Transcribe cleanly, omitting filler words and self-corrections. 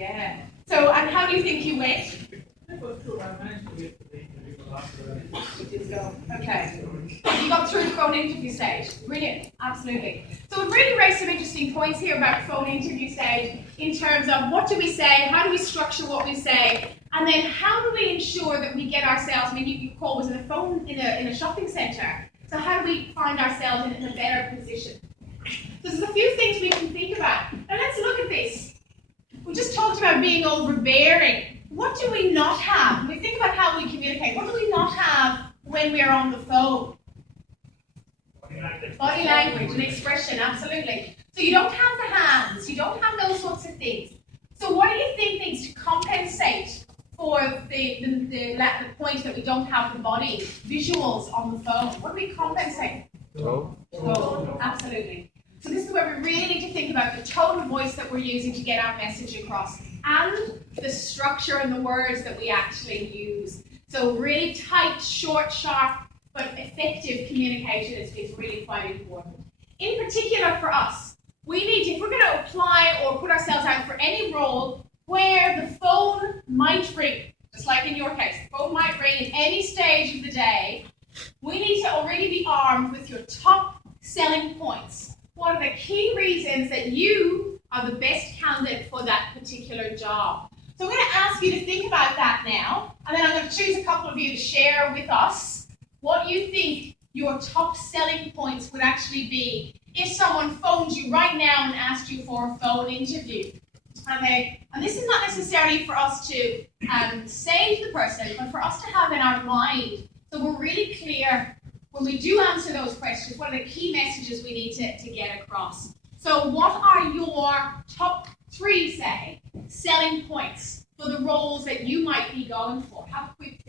Yeah. So, and how do you think you went? Okay. You got through the phone interview stage. Brilliant. Absolutely. So we've really raised some interesting points here about phone interview stage in terms of what do we say, how do we structure what we say, and then how do we ensure that we get ourselves, I mean, you call was in a phone in a shopping centre. So how do we find ourselves in a better position? So there's a few things we can think about. Now let's look at this. We just talked about being overbearing. What do we not have? When we think about how we communicate, what do we not have when we're on the phone? Body language and expression, absolutely. So you don't have the hands, you don't have those sorts of things. So what do you think needs to compensate for the point that we don't have the body visuals on the phone? What do we compensate? Tone. Absolutely. So this is where we really need to think about the tone of voice that we're using to get our message across and the structure and the words that we actually use. So really tight, short, sharp, but effective communication is really quite important. In particular for us, we need to, if we're going to apply or put ourselves out for any role where the phone might ring, just like in your case, the phone might ring at any stage of the day, we need to already be armed with your top selling points. What are the key reasons that you are the best candidate for that particular job? So I'm going to ask you to think about that now, and then I'm going to choose a couple of you to share with us what you think your top selling points would actually be if someone phoned you right now and asked you for a phone interview. Okay, and this is not necessarily for us to say to the person, but for us to have in our mind, so we're really clear when we do answer those questions, what are the key messages we need to get across. So what are your top 3, say, selling points for the roles that you might be going for? How quick